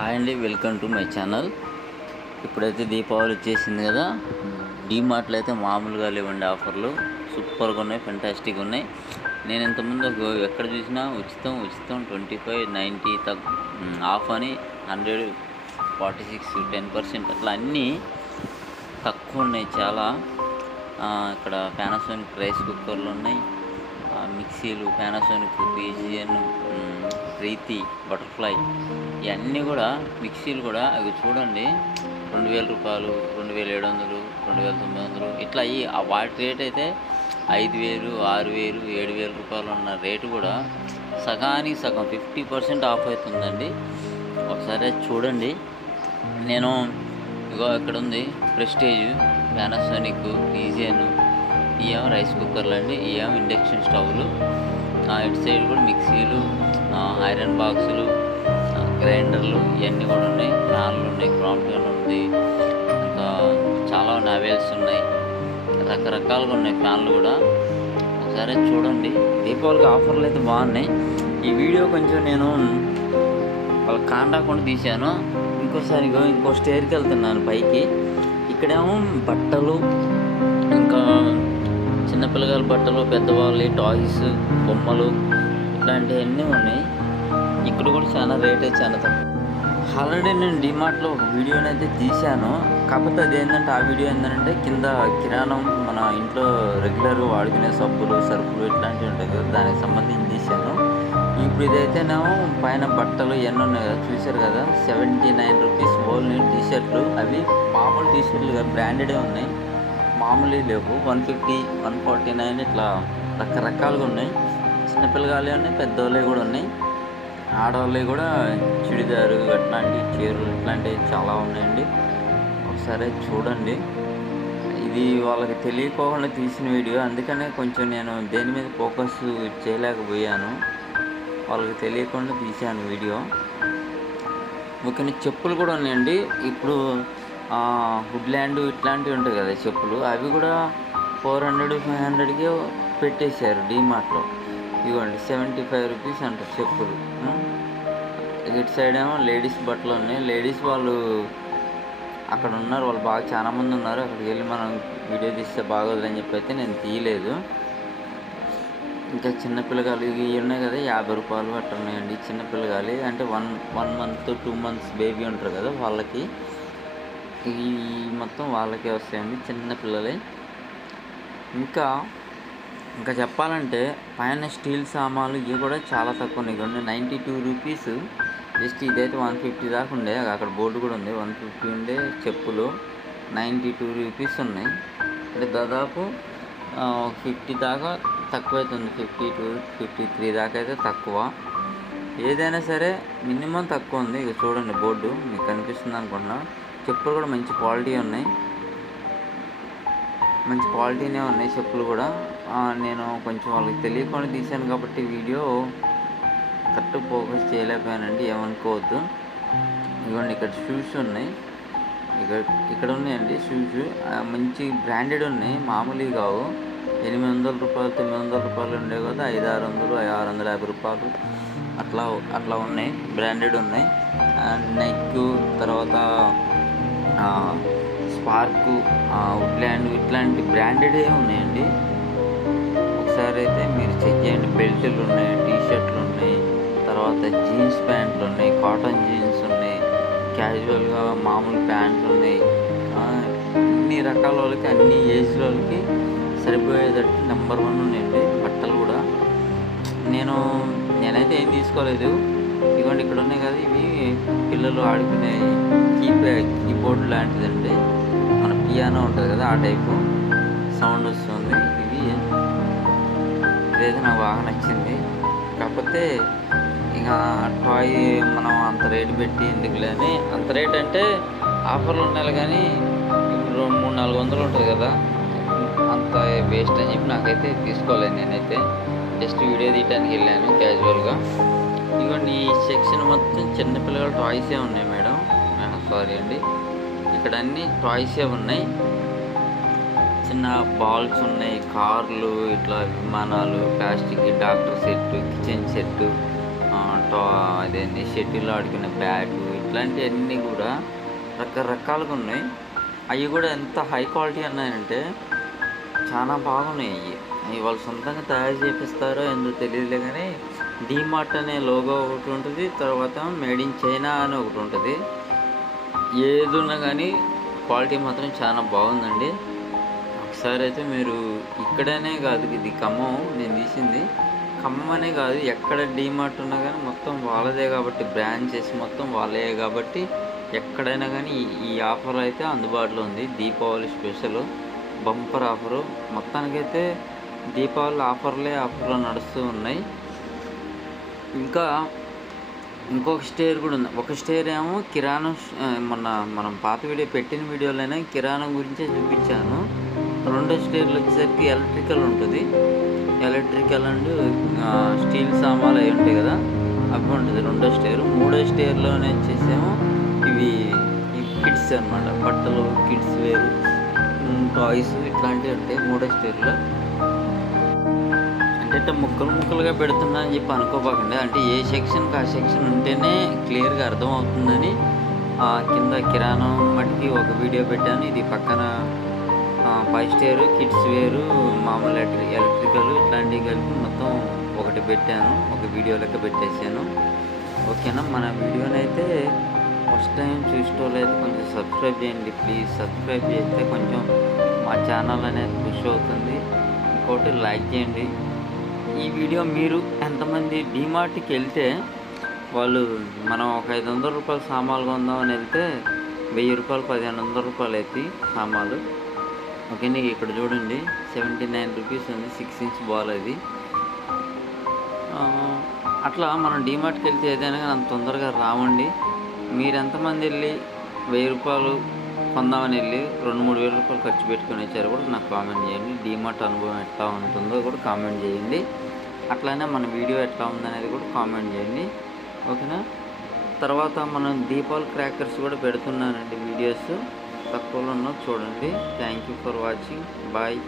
Hi అండి, welcome to my channel. ఇప్పుడైతే దీపావళి వచ్చేసింది కదా. డీమార్ట్లో అయితే మామూలుగా లేవండి ఆఫర్లు. సూపర్గా ఉన్నాయి, ఫెంటాస్టిక్గా ఉన్నాయి. నేను ఇంతకుముందు ఎక్కడ చూసినా ఉచితం 25, 90 ఆఫ్ అని 100, 46, 10% అట్లా అన్నీ తక్కువ ఉన్నాయి చాలా. ఇక్కడ పానాసోనిక్ రైస్ కుక్కర్లు ఉన్నాయి, మిక్సీలు పానాసోనిక్, పీజియన్, ప్రీతి, బటర్ఫ్లై, ఇవన్నీ కూడా మిక్సీలు కూడా అవి చూడండి 2000 రూపాయలు, 2700, 2900 ఇట్లా అయ్యి వాటి రేట్ అయితే 5000, 6000, 7000 రూపాయలు ఉన్న రేటు కూడా సగానికి సగం 50% ఆఫ్ అవుతుందండి. ఒకసారి చూడండి. నేను ఇగో ఇక్కడ ఉంది ప్రెస్టేజ్, పానాసోనిక్, పీజియన్, ఇవేమో రైస్ కుక్కర్లు అండి, ఇవేమో ఇండక్షన్ స్టవ్లు. ఇటు సైడ్ కూడా మిక్సీలు, ఐరన్ బాక్సులు, గ్రైండర్లు ఇవన్నీ కూడా ఉన్నాయి. ఫ్యాన్లు ఉన్నాయి, క్రాంప్టన్ ఉంది, ఇంకా చాలా నావెల్స్ ఉన్నాయి, రకరకాలుగా ఉన్నాయి ఫ్యాన్లు కూడా. ఒకసారి చూడండి. దీపావళికి ఆఫర్లు అయితే బాగున్నాయి. ఈ వీడియో కొంచెం నేను వాళ్ళ కాండాకుండా తీశాను. ఇంకోసారి ఇంకో స్టేర్కి వెళ్తున్నాను పైకి. ఇక్కడేమో బట్టలు, ఇంకా చిన్నపిల్లగాల బట్టలు, పెద్దవాళ్ళ టాయ్స్, బొమ్మలు ఇట్లాంటివన్నీ ఉన్నాయి. ఇక్కడ కూడా చాలా రేట్ అయితే చాలా తక్కువ. ఆల్రెడీ నేను డిమార్ట్లో ఒక వీడియోనైతే తీశాను. కాకపోతే అది ఏంటంటే, ఆ వీడియో ఏంటంటే కింద కిరాణం, మన ఇంట్లో రెగ్యులర్గా వాడుకునే సబ్బులు, సరుకులు ఇట్లాంటివి ఉంటాయి కదా, దానికి సంబంధించి తీశాను. ఇప్పుడు ఇదైతేనేమో పైన బట్టలు ఇవన్నీ ఉన్నాయి కదా, చూశారు కదా. 79 రూపీస్ ఓన్లీ టీషర్ట్లు. అవి మామూలు టీషర్ట్లు బ్రాండెడే ఉన్నాయి, మామూలు లేవు. 150, 149 ఇట్లా రకరకాలుగా ఉన్నాయి. చిన్నపిల్లగాళ్ళే ఉన్నాయి, పెద్దవాళ్ళే కూడా ఉన్నాయి, ఆడవాళ్ళవి కూడా చుడిదారు అట్లాంటి చీరలు ఇట్లాంటివి చాలా ఉన్నాయండి. ఒకసారి చూడండి. ఇది వాళ్ళకి తెలియకోకుండా తీసిన వీడియో, అందుకనే కొంచెం నేను దేని మీద ఫోకస్ చేయలేకపోయాను. వాళ్ళకి తెలియకుండా తీశాను వీడియో. ఓకే, చెప్పులు కూడా ఉన్నాయండి. ఇప్పుడు వుడ్ల్యాండ్ ఇట్లాంటివి ఉంటాయి కదా చెప్పులు, అవి కూడా 400, 500కే పెట్టేశారు డీమార్ట్లో. ఇవ్వండి 75 రూపీస్ అంటారు చెప్పులు. ఇటు సైడ్ ఏమో లేడీస్ బట్టలు ఉన్నాయి. లేడీస్ వాళ్ళు అక్కడ ఉన్నారు, వాళ్ళు బాగా చాలామంది ఉన్నారు. అక్కడికి వెళ్ళి మనం వీడియో తీస్తే బాగోదని చెప్పి అయితే నేను తీయలేదు. ఇంకా చిన్నపిల్లగాలు ఇవి ఉన్నాయి కదా, 50 రూపాయలు అట్లా ఉన్నాయండి. చిన్నపిల్లగాలి అంటే 1 month, 2 months బేబీ ఉంటారు కదా, వాళ్ళకి ఈ మొత్తం వాళ్ళకే వస్తాయండి, చిన్నపిల్లలే. ఇంకా చెప్పాలంటే పైన స్టీల్ సామాన్లు ఇవి కూడా చాలా తక్కువ ఉన్నాయి. 92 రూపీస్ జస్ట్. ఇదైతే 150 దాకా ఉండే, అక్కడ బోర్డు కూడా ఉంది, 150 ఉండే చెప్పులు 92 రూపీస్ ఉన్నాయి. అంటే దాదాపు 50 దాకా తక్కువ అవుతుంది. 52, 53 దాకా అయితే తక్కువ. ఏదైనా సరే మినిమం తక్కువ ఉంది. ఇక చూడండి బోర్డు మీకు కనిపిస్తుంది అనుకుంటున్నా. చెప్పులు కూడా మంచి క్వాలిటీ ఉన్నాయి, మంచి క్వాలిటీనే ఉన్నాయి చెప్పులు కూడా. నేను కొంచెం వాళ్ళకి తెలియకుండా తీశాను కాబట్టి వీడియో కరెక్ట్ ఫోకస్ చేయలేకపోయానండి, ఏమనుకోవద్దు. ఇదిగోండి ఇక్కడ షూస్ ఉన్నాయి, ఇక్కడ ఉన్నాయండి షూస్. మంచి బ్రాండెడ్ ఉన్నాయి, మామూలుగా కావు. 800 రూపాయలు, 900 రూపాయలు ఉండేవి కదా, 500, 650 రూపాయలు అట్లా ఉన్నాయి, బ్రాండెడ్ ఉన్నాయి. నైక్, తర్వాత స్పార్క్, వుడ్ల్యాండ్ ఇట్లాంటి బ్రాండెడే ఉన్నాయండి. ఒకసారి అయితే మీరు చెక్ చేయండి. బెల్ట్లు ఉన్నాయి, టీషర్ట్లు ఉన్నాయి, తర్వాత జీన్స్ ప్యాంట్లు ఉన్నాయి, కాటన్ జీన్స్ ఉన్నాయి, క్యాజువల్గా మామూలు ప్యాంట్లు ఉన్నాయి. అన్ని రకాల వాళ్ళకి, అన్ని ఏజ్ వాళ్ళకి సరిపోయేటట్టు నెంబర్ 1 ఉన్నాయండి బట్టలు కూడా. నేనైతే ఏం తీసుకోలేదు. ఇదిగోండి ఇక్కడ ఉన్నాయి కదా, ఇవి పిల్లలు ఆడుకునే కీబోర్డ్ లాంటిదండి. మన పియానో ఉంటుంది కదా, ఆ టైపు సౌండ్ వస్తుంది. ఇదైతే నాకు బాగా నచ్చింది. కాకపోతే ఇక టాయ్ మనం అంత రేటు పెట్టి ఎందుకులే అని, అంత రేట్ అంటే ఆఫర్లు ఉన్నాయి కానీ ఇప్పుడు 300-400 ఉంటుంది కదా, అంత వేస్ట్ అని చెప్పి నాకైతే తీసుకోలేదు. నేనైతే జస్ట్ వీడియో తీయడానికి వెళ్ళాను క్యాజువల్గా. ఇదిగోండి ఈ సెక్షన్ మొత్తం చిన్నపిల్లల టాయ్సే ఉన్నాయి మేడం, సారీ అండి. ఇక్కడ అన్ని టాయ్సే ఉన్నాయి. చిన్న బాల్స్ ఉన్నాయి, కార్లు, ఇట్లా విమానాలు, plastic doctor set, kitchen set, అదేంటి షటిల్ ఆడుకునే బ్యాటు, ఇట్లాంటివన్నీ కూడా రకరకాలుగా ఉన్నాయి. అవి కూడా ఎంత హై క్వాలిటీ ఉన్నాయంటే చాలా బాగున్నాయి. అవి వాళ్ళు సొంతంగా తయారు చేపిస్తారో ఎందుకు తెలియదులే, కానీ డీమార్ట్ అనే లోగో ఒకటి ఉంటుంది, తర్వాత మేడ్ ఇన్ చైనా అని ఒకటి ఉంటుంది. ఏది ఉన్నా కానీ క్వాలిటీ మాత్రం చాలా బాగుందండి. ఒకసారి అయితే మీరు ఇక్కడనే కాదు, ఇది ఖమ్మం నేను తీసింది, ఖమ్మం అనే కాదు, ఎక్కడ డీమార్ట్ ఉన్నా కానీ మొత్తం వాళ్ళదే కాబట్టి, బ్రాంచెస్ మొత్తం వాళ్ళే కాబట్టి ఎక్కడైనా కానీ ఈ ఆఫర్ అయితే అందుబాటులో ఉంది. Deepavali special bumper offer. మొత్తానికైతే దీపావళి ఆఫర్లో నడుస్తూ ఉన్నాయి. ఇంకా ఇంకొక స్టేర్ కూడా ఉంది. ఒక స్టేర్ ఏమో కిరాణం, మొన్న మనం పాత పెట్టిన వీడియోలోనే కిరాణం గురించే చూపించాను. రెండో స్టేర్లు వచ్చేసరికి ఎలక్ట్రికల్ ఉంటుంది. ఎలక్ట్రికల్ అండ్ స్టీల్ సామాన్లు అవి ఉంటాయి కదా, అవి ఉంటుంది రెండో స్టేర్. మూడో స్టేర్లోనే వచ్చేసేమో ఇవి కిడ్స్ అనమాట, బట్టలు, కిడ్స్ వేరు, టాయ్స్ ఇట్లాంటివి ఉంటాయి మూడో స్టేర్లో. అంటే ముక్కలుగా పెడుతున్నా అని చెప్పి అనుకోపోకండి. అంటే ఏ సెక్షన్కి ఆ సెక్షన్ ఉంటేనే క్లియర్గా అర్థమవుతుందని కింద కిరాణం మట్టికి ఒక వీడియో పెట్టాను. ఇది పక్కన 5 స్టేర్ కిడ్స్ వేరు, మామూలు ఎలక్ట్రికల్ ఇట్లాంటివి కలిపి మొత్తం ఒకటి పెట్టాను, ఒక వీడియో లెక్క పెట్టేసాను. ఓకేనా, మన వీడియోని అయితే ఫస్ట్ టైం చూసేటోళ్ళైతే కొంచెం సబ్స్క్రైబ్ చేయండి ప్లీజ్. సబ్స్క్రైబ్ చేస్తే కొంచెం మా ఛానల్ అనేది పుష్ అవుతుంది. ఇంకోటి లైక్ చేయండి. ఈ వీడియో మీరు ఎంతమంది డీమార్ట్కి వెళ్తే వాళ్ళు మనం ఒక 500 రూపాయలు సామాన్లు కొందామని వెళ్తే 1000 రూపాయలు 1500 రూపాయలు అవుతాయి సామాన్లు. ఓకే, నీకు ఇక్కడ చూడండి 79 రూపీస్ ఉంది, 6 ఇంచ్ బాల్ అది. అట్లా మనం డీమార్ట్కి వెళ్తే ఏదైనా కానీ అంత తొందరగా రావండి. మీరు ఎంతమంది వెళ్ళి 1000 రూపాయలు కొందామని వెళ్ళి 2-3 వేల రూపాయలు ఖర్చు పెట్టుకొని వచ్చారు కూడా నాకు కామెంట్ చేయండి. డీమార్ట్ అనుభవం ఎట్లా ఉంటుందో కూడా కామెంట్ చేయండి. అట్లానే మన వీడియో ఎట్లా ఉందనేది కూడా కామెంట్ చేయండి. ఓకేనా, తర్వాత మనం దీపావళి క్రాకర్స్ కూడా పెడుతున్నానండి వీడియోస్, తక్కువలో చూడండి. Thank you for watching, bye.